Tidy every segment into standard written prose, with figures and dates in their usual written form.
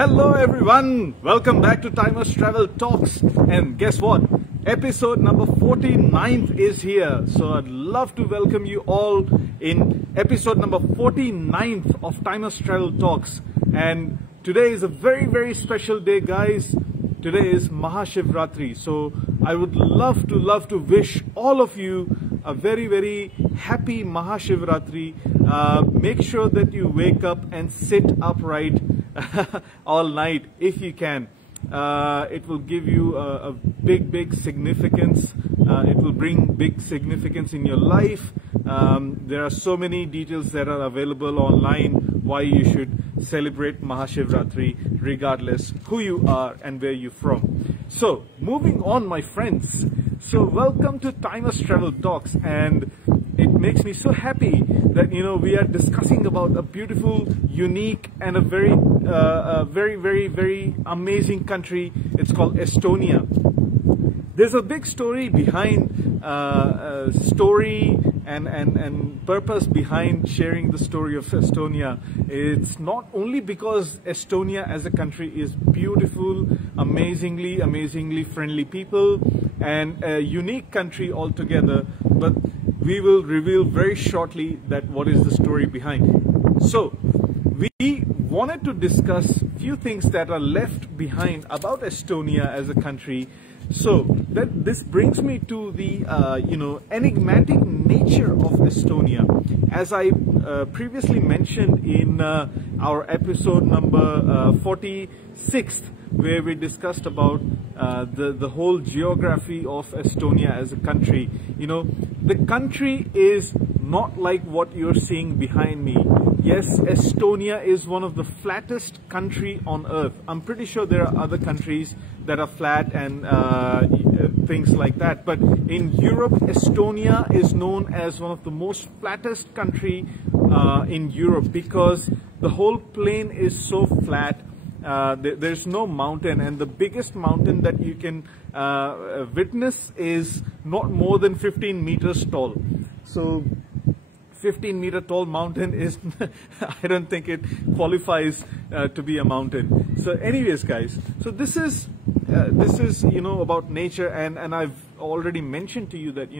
Hello everyone, welcome back to Timers Travel Talks, and guess what? Episode number 49th is here. So I'd love to welcome you all in episode number 49th of Timers Travel Talks. And today is a very special day, guys. Today is Mahashivratri. So I would love to wish all of you a very happy Mahashivratri. Make sure that you wake up and sit upright all night if you can. It will give you a big significance. It will bring big significance in your life. There are so many details that are available online why you should celebrate Mahashivratri regardless who you are and where you're from. So moving on, my friends. So welcome to Timers Travel Talks, and it makes me so happy that we are discussing about a beautiful, unique, and a very amazing country. It's called Estonia. There's a big story behind and purpose behind sharing the story of Estonia. It's not only because Estonia as a country is beautiful, amazingly friendly people, and a unique country altogether, but we will reveal very shortly that what is the story behind it. So we wanted to discuss few things that are left behind about Estonia as a country. So this brings me to the enigmatic nature of Estonia. As I previously mentioned in our episode number 46th, where we discussed about the whole geography of Estonia as a country. The country is not like what you're seeing behind me. Yes, Estonia is one of the flattest country on earth. I'm pretty sure there are other countries that are flat and things like that. But in Europe, Estonia is known as one of the most flattest country in Europe because the whole plain is so flat. There's no mountain, and the biggest mountain that you can witness is not more than 15 meters tall. So 15-meter tall mountain is I don't think it qualifies to be a mountain. So anyways, guys, so this is about nature, and I've already mentioned to you that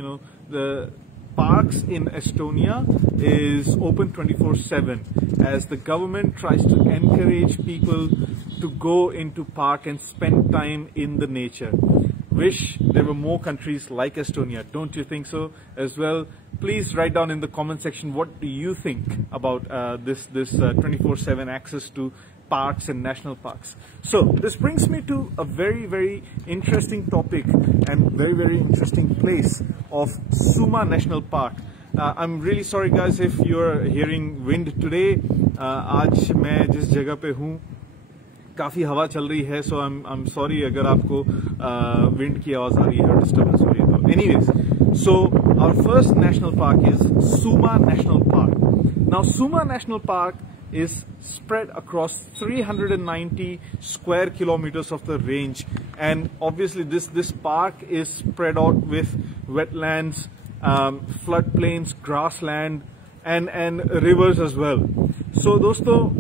the parks in Estonia is open 24/7 as the government tries to encourage people to go into park and spend time in the nature. Wish there were more countries like Estonia, don't you think so as well? Please write down in the comment section what do you think about this 24/7 access to parks and national parks. So this brings me to a very interesting topic and very interesting place of Suma National Park. I'm really sorry guys if you're hearing wind today. आज मैं जिस जगह पे हूँ काफी हवा चल रही है, so I'm sorry अगर आपको wind की आवाज आ रही है, disturbance हो रही है. तो anyways, so our first national park is Suma National Park. Now Suma National Park is spread across 390 square kilometers of the range, and obviously this park is spread out with wetlands, floodplains, grassland, and rivers as well. So dosto,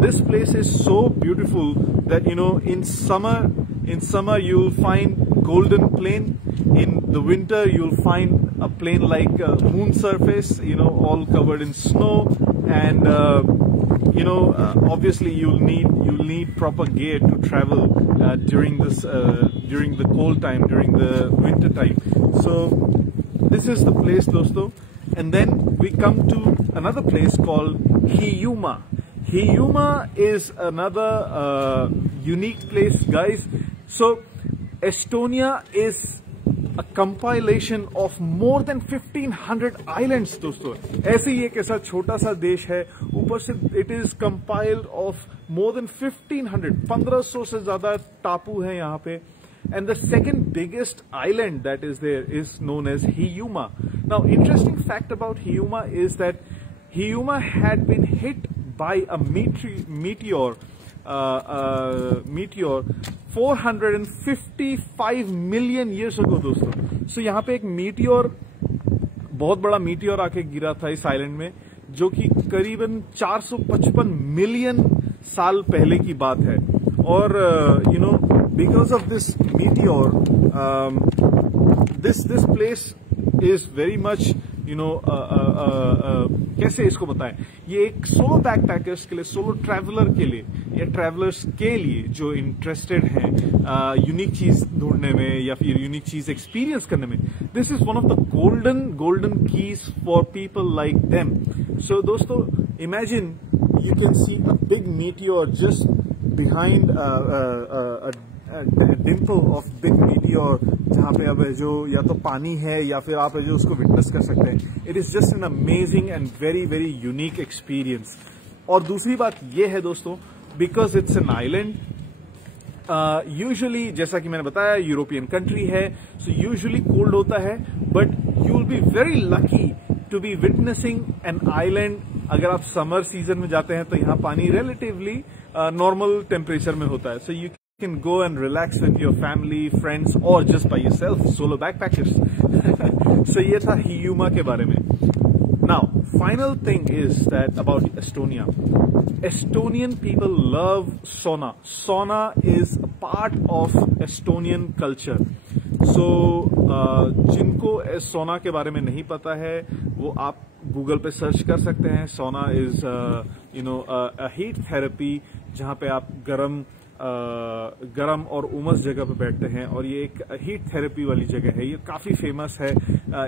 this place is so beautiful that in summer you'll find golden plain. In the winter you'll find a plain like moon surface, all covered in snow, and obviously you'll need proper gear to travel during the cold time, during the winter time. So this is the place, dosto. And then we come to another place called Hiiumaa. Hiiumaa is another unique place, guys. So Estonia is a compilation of more than 1500 islands, दोस्तों. ऐसे ही एक ऐसा छोटा सा देश है, ऊपर से it is compiled of more than 1500 से ज्यादा टापू हैं यहाँ पे. And the second biggest island that is there is known as Hiiumaa. Now, interesting fact about Hiiumaa is that Hiiumaa had been hit by a meteor 455 million years ago, दोस्तों. So यहाँ पे एक meteor, बहुत बड़ा meteor आके गिरा था इस island में, जो कि करीबन 455 मिलियन साल पहले की बात है. और because of this meteor, this place is very much कैसे इसको बताएं, ये एक सोलो बैकपैकर्स के लिए, सोलो ट्रैवलर के लिए या ट्रैवलर्स के लिए जो इंटरेस्टेड हैं यूनिक चीज ढूंढने में या फिर यूनिक चीज एक्सपीरियंस करने में, this is one of the golden keys for people like them. So दोस्तों, imagine you can see a big meteor just behind dimple of big meteor, जहां पे अब जो या तो पानी है या फिर आप जो उसको विटनेस कर सकते हैं. It is just an amazing and very very unique experience. और दूसरी बात यह है दोस्तों, because it's an island, usually जैसा कि मैंने बताया यूरोपियन कंट्री है, सो यूजुअली कोल्ड होता है, but you will be very lucky to be witnessing an island. अगर आप समर सीजन में जाते हैं तो यहाँ पानी रिलेटिवली नॉर्मल टेम्परेचर में होता है. So you can go and relax with your family, friends, or just by yourself, solo backpackers. So ये था हियूमा के बारे में. Now, final thing is that about Estonia. Estonian people love sauna. Sauna is a part of Estonian culture. So जिनको sauna के बारे में नहीं पता है, वो आप गूगल पे सर्च कर सकते हैं. Sauna is a heat therapy, जहाँ पे आप गरम और उमस जगह पे बैठते हैं, और ये एक हीट थेरेपी वाली जगह है. ये काफी फेमस है.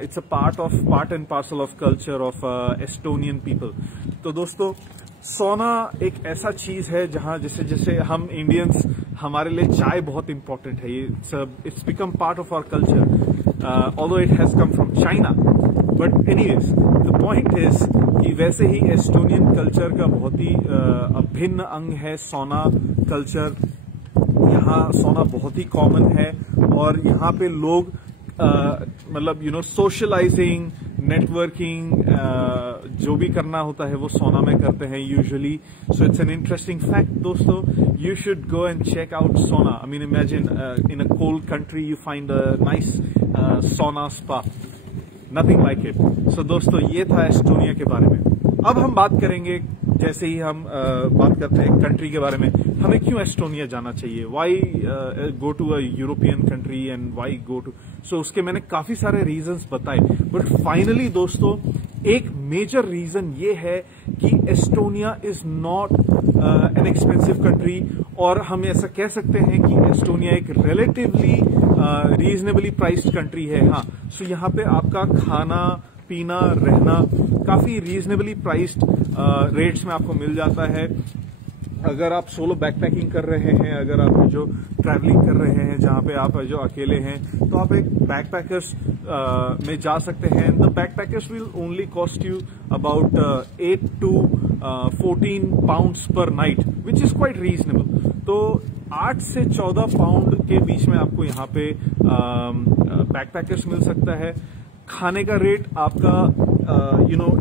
It's a part and parcel of culture of Estonian people. तो दोस्तों, सोना एक ऐसा चीज है जहां जैसे हम इंडियंस, हमारे लिए चाय बहुत इंपॉर्टेंट है. It's become part of our culture, although it has come from China. But anyways, the point is कि वैसे ही एस्टोनियन कल्चर का बहुत ही अभिन्न अंग है सोना कल्चर. यहाँ सोना बहुत ही कॉमन है, और यहाँ पे लोग मतलब सोशलाइजिंग, नेटवर्किंग, जो भी करना होता है वो सोना में करते हैं usually. So it's an interesting fact दोस्तों. You should go and check out sauna. I mean, imagine in a cold country you find a nice sauna spa. Nothing like it. So दोस्तों, ये था एस्टोनिया के बारे में. अब हम बात करेंगे, जैसे ही हम बात करते हैं कंट्री के बारे में, हमें क्यों एस्टोनिया जाना चाहिए, why go to a European country and why go to. So उसके मैंने काफी सारे रीजंस बताए, बट फाइनली दोस्तों एक मेजर रीजन ये है कि Estonia is not an expensive country, और हम ऐसा कह सकते हैं कि एस्टोनिया एक रिलेटिवली रीजनेबली प्राइस्ड कंट्री है. हाँ, सो यहाँ पे आपका खाना पीना रहना काफी रीजनेबली प्राइस्ड रेट्स में आपको मिल जाता है. अगर आप सोलो बैकपैकिंग कर रहे हैं, अगर आप जो ट्रैवलिंग कर रहे हैं जहां पे आप जो अकेले हैं, तो आप एक बैकपैकर्स में जा सकते हैं. The backpackers will only cost you about 8 to 14 pounds पर night, which is quite reasonable. तो 8 से 14 पाउंड के बीच में आपको यहाँ पे बैकपैकर्स मिल सकता है. खाने का रेट आपका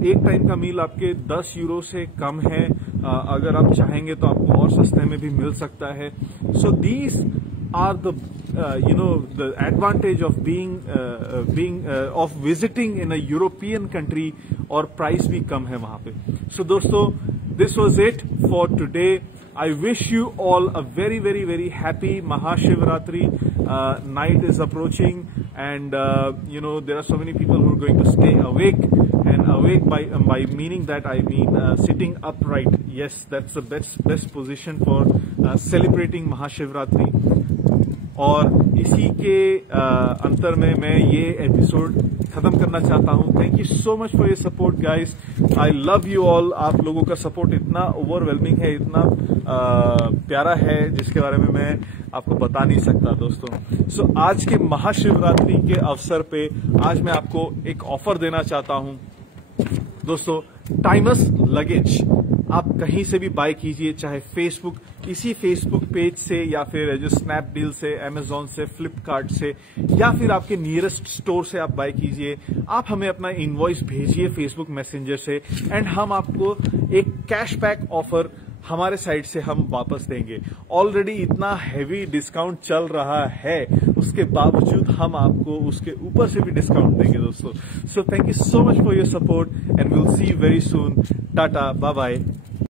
एक टाइम का मील आपके 10 यूरो से कम है. अगर आप चाहेंगे तो आपको और सस्ते में भी मिल सकता है. So these are the advantage of being of visiting in a European country, और प्राइस भी कम है वहां पे. सो दोस्तों, this was it for today. I wish you all a very, very, very happy Mahashivratri. Night is approaching, and there are so many people who are going to stay awake, and awake by meaning that I mean sitting upright. Yes, that's the best position for celebrating Mahashivratri. और इसी के अंतर में मैं ये episode खत्म करना चाहता हूँ. Thank you so much for your support guys. I love you all. आप लोगों का सपोर्ट इतना ओवरवेलमिंग है, इतना प्यारा है, जिसके बारे में मैं आपको बता नहीं सकता दोस्तों. सो आज के महाशिवरात्रि के अवसर पे आज मैं आपको एक ऑफर देना चाहता हूँ दोस्तों. टाइमस लगेज आप कहीं से भी बाय कीजिए, चाहे इसी फेसबुक पेज से, या फिर जो स्नैपडील से, अमेजॉन से, फ्लिपकार्ट से, या फिर आपके नियरेस्ट स्टोर से आप बाय कीजिए. आप हमें अपना इनवॉइस भेजिए फेसबुक मैसेंजर से, एंड हम आपको एक कैशबैक ऑफर हमारे साइड से हम वापस देंगे. ऑलरेडी इतना हैवी डिस्काउंट चल रहा है, उसके बावजूद हम आपको उसके ऊपर से भी डिस्काउंट देंगे दोस्तों. So thank you so much for your support, and will see you very soon. Tata, bye bye.